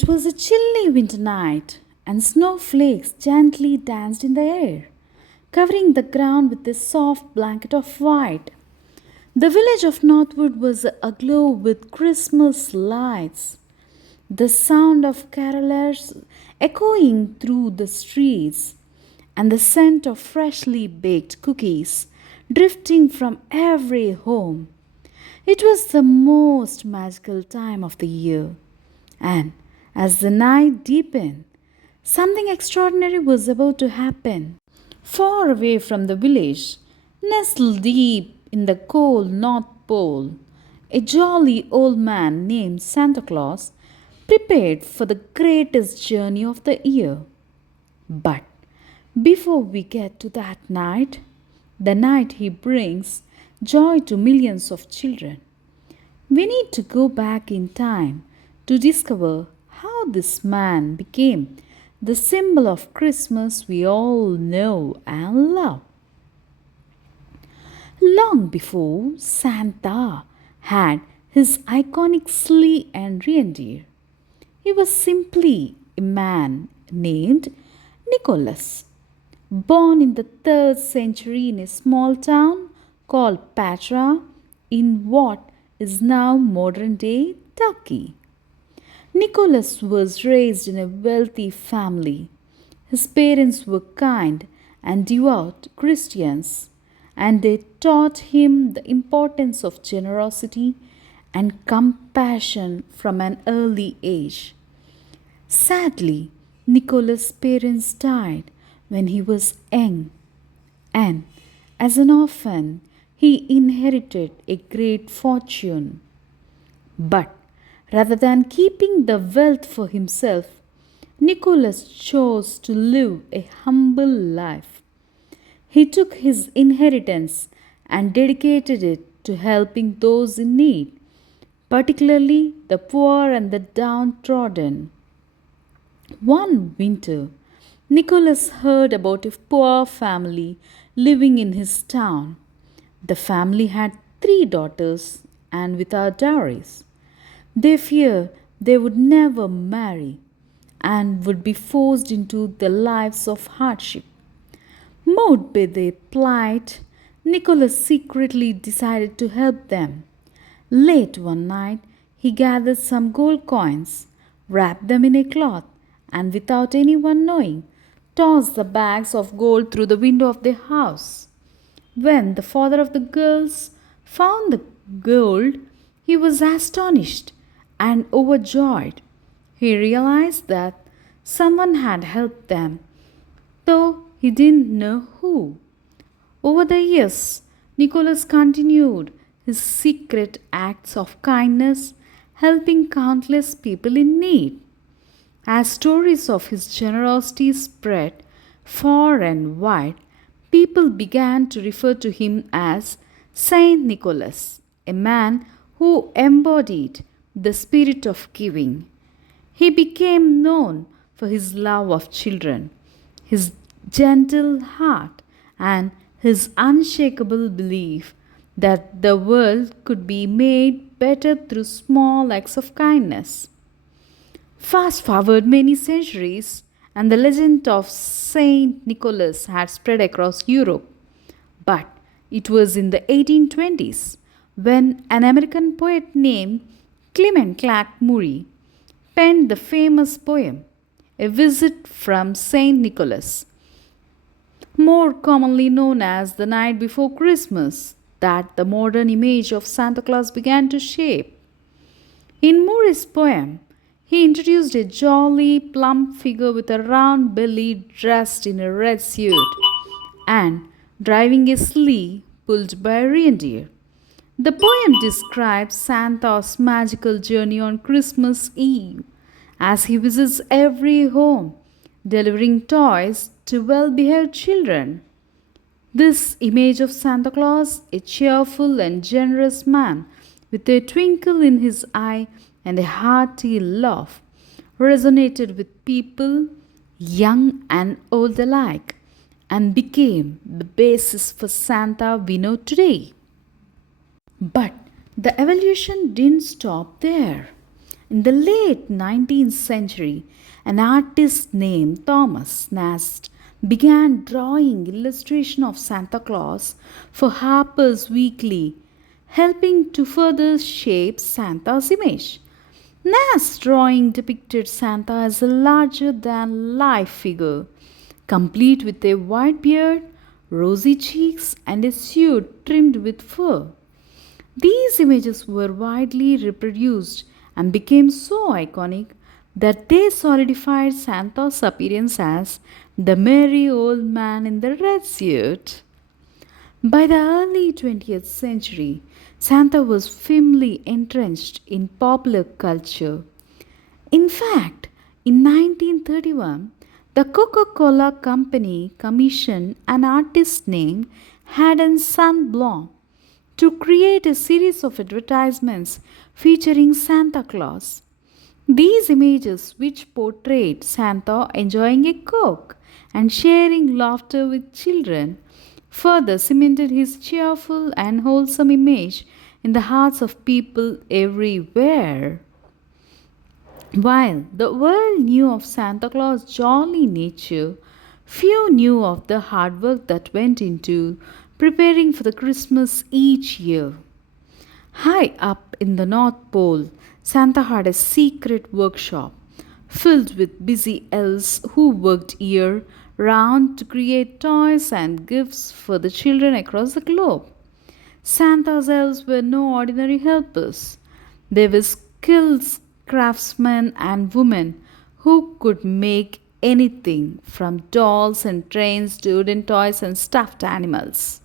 It was a chilly winter night, and snowflakes gently danced in the air, covering the ground with a soft blanket of white. The village of Northwood was aglow with Christmas lights, the sound of carolers echoing through the streets, and the scent of freshly baked cookies drifting from every home. It was the most magical time of the year, and as the night deepened, something extraordinary was about to happen. Far away from the village, nestled deep in the cold North Pole, a jolly old man named Santa Claus prepared for the greatest journey of the year. But before we get to that night, the night he brings joy to millions of children, we need to go back in time to discover how this man became the symbol of Christmas we all know and love. Long before Santa had his iconic sleigh and reindeer, he was simply a man named Nicholas, born in the 3rd century in a small town called Patra in what is now modern day Turkey. Nicholas was raised in a wealthy family. His parents were kind and devout Christians, and they taught him the importance of generosity and compassion from an early age. Sadly, Nicholas' parents died when he was young, and as an orphan, he inherited a great fortune. But rather than keeping the wealth for himself, Nicholas chose to live a humble life. He took his inheritance and dedicated it to helping those in need, particularly the poor and the downtrodden. One winter, Nicholas heard about a poor family living in his town. The family had 3 daughters and without dowries. They feared they would never marry and would be forced into the lives of hardship. Moved by their plight, Nicholas secretly decided to help them. Late one night, he gathered some gold coins, wrapped them in a cloth, and without anyone knowing, tossed the bags of gold through the window of their house. When the father of the girls found the gold, he was astonished and overjoyed. He realized that someone had helped them, though he didn't know who. Over the years, Nicholas continued his secret acts of kindness, helping countless people in need. As stories of his generosity spread far and wide, people began to refer to him as Saint Nicholas, a man who embodied the spirit of giving. He became known for his love of children, his gentle heart, and his unshakable belief that the world could be made better through small acts of kindness. Fast forward many centuries, and the legend of Saint Nicholas had spread across Europe. But it was in the 1820s when an American poet named Clement Clark Moody penned the famous poem, A Visit from Saint Nicholas, more commonly known as The Night Before Christmas, that the modern image of Santa Claus began to shape. In Moore's poem, he introduced a jolly, plump figure with a round belly dressed in a red suit and driving a sleigh pulled by a reindeer. The poem describes Santa's magical journey on Christmas Eve as he visits every home, delivering toys to well behaved children. This image of Santa Claus, a cheerful and generous man with a twinkle in his eye and a hearty laugh, resonated with people, young and old alike, and became the basis for Santa we know today. But the evolution didn't stop there. In the late 19th century, an artist named Thomas Nast began drawing illustration of Santa Claus for Harper's Weekly, helping to further shape Santa's image. Nast's drawing depicted Santa as a larger than life figure, complete with a white beard, rosy cheeks, and a suit trimmed with fur. These images were widely reproduced and became so iconic that they solidified Santa's appearance as the merry old man in the red suit. By the early 20th century, Santa was firmly entrenched in popular culture. In fact, in 1931, the Coca Cola Company commissioned an artist named Haddon Sundblom to create a series of advertisements featuring Santa Claus. These images, which portrayed Santa enjoying a Coke and sharing laughter with children, further cemented his cheerful and wholesome image in the hearts of people everywhere. While the world knew of Santa Claus' jolly nature, few knew of the hard work that went into preparing for the Christmas each year. High up in the North Pole, Santa had a secret workshop filled with busy elves who worked year round to create toys and gifts for the children across the globe. Santa's elves were no ordinary helpers. They were skilled craftsmen and women who could make anything from dolls and trains to wooden toys and stuffed animals.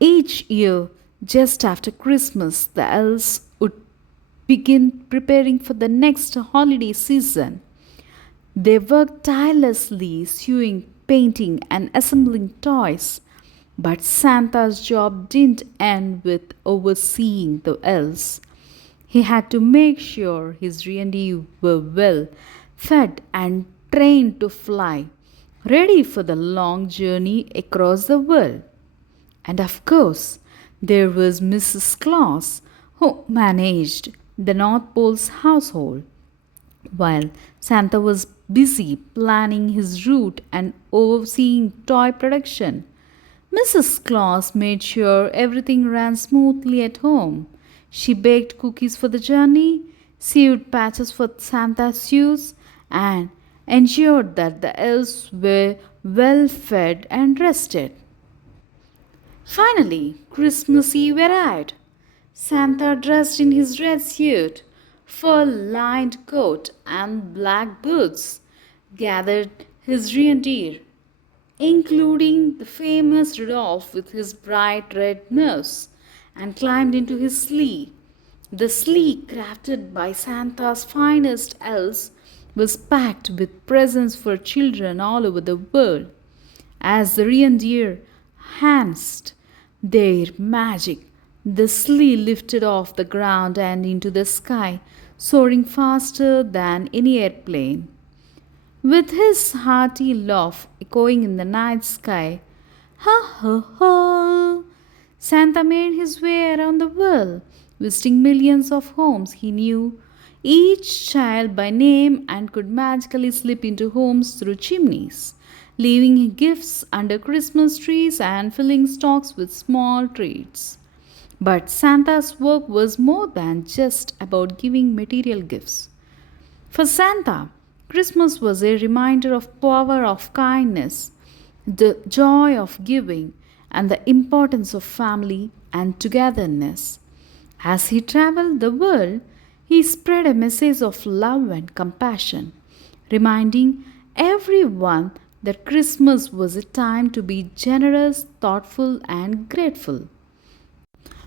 Each year, just after Christmas, the elves would begin preparing for the next holiday season. They worked tirelessly, sewing, painting, and assembling toys. But Santa's job didn't end with overseeing the elves. He had to make sure his reindeer were well fed and trained to fly, ready for the long journey across the world. And of course, there was Mrs. Claus, who managed the North Pole's household, while Santa was busy planning his route and overseeing toy production. Mrs. Claus made sure everything ran smoothly at home. She baked cookies for the journey, sewed patches for Santa's shoes, and ensured that the elves were well fed and rested. Finally, Christmas Eve arrived. Santa, dressed in his red suit, fur lined coat, and black boots, gathered his reindeer, including the famous Rudolph with his bright red nose, and climbed into his sleigh. The sleigh, crafted by Santa's finest elves, was packed with presents for children all over the world. As the reindeer danced their magic, the sleigh lifted off the ground and into the sky, soaring faster than any airplane. With his hearty laugh echoing in the night sky, ha ha ha! Santa made his way around the world, visiting millions of homes he knew each child by name and could magically slip into homes through chimneys, leaving gifts under Christmas trees and filling stocks with small treats. But Santa's work was more than just about giving material gifts. For Santa, Christmas was a reminder of power of kindness, the joy of giving, and the importance of family and togetherness. As he traveled the world, he spread a message of love and compassion, reminding everyone that Christmas was a time to be generous, thoughtful, and grateful.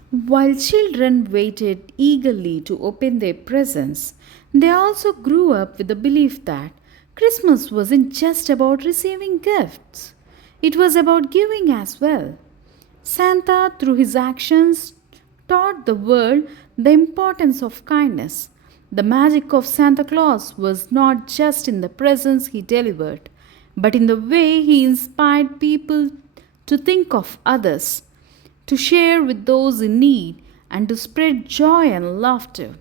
While children waited eagerly to open their presents, they also grew up with the belief that Christmas wasn't just about receiving gifts, it was about giving as well. Santa, through his actions, taught the world the importance of kindness. The magic of Santa Claus was not just in the presents he delivered, but in the way he inspired people to think of others, to share with those in need, and to spread joy and laughter.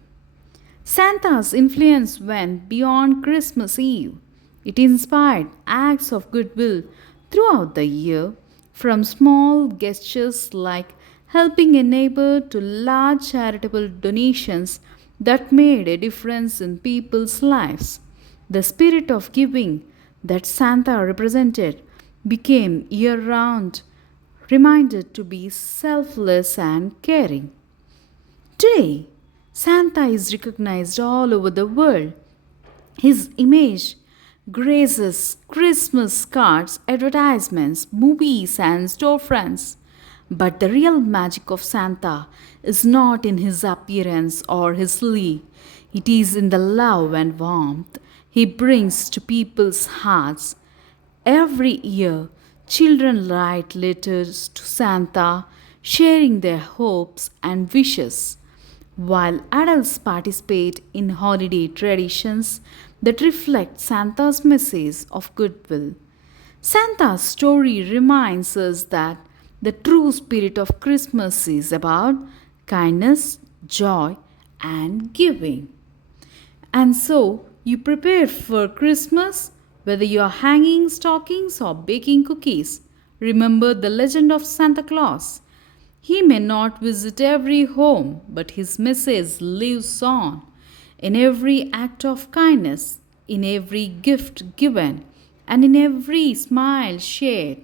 Santa's influence went beyond Christmas Eve. It inspired acts of goodwill throughout the year, from small gestures like helping a neighbor to large charitable donations that made a difference in people's lives. The spirit of giving that Santa represented became year round reminded to be selfless and caring. Today, Santa is recognized all over the world. His image graces Christmas cards, advertisements, movies, and storefronts. But the real magic of Santa is not in his appearance or his sleigh. It is in the love and warmth he brings to people's hearts. Every year, children write letters to Santa, sharing their hopes and wishes, while adults participate in holiday traditions that reflect Santa's message of goodwill. Santa's story reminds us that the true spirit of Christmas is about kindness, joy, and giving. And so, you prepare for Christmas, whether you are hanging stockings or baking cookies. Remember the legend of Santa Claus. He may not visit every home, but his message lives on in every act of kindness, in every gift given, and in every smile shared.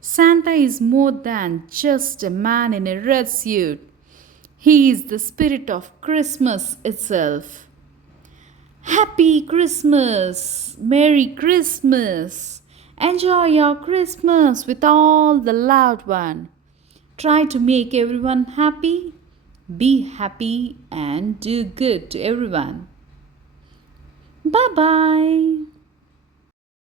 Santa is more than just a man in a red suit. He is the spirit of Christmas itself. Happy Christmas! Merry Christmas! Enjoy your Christmas with all the loved one. Try to make everyone happy. Be happy and do good to everyone. Bye bye.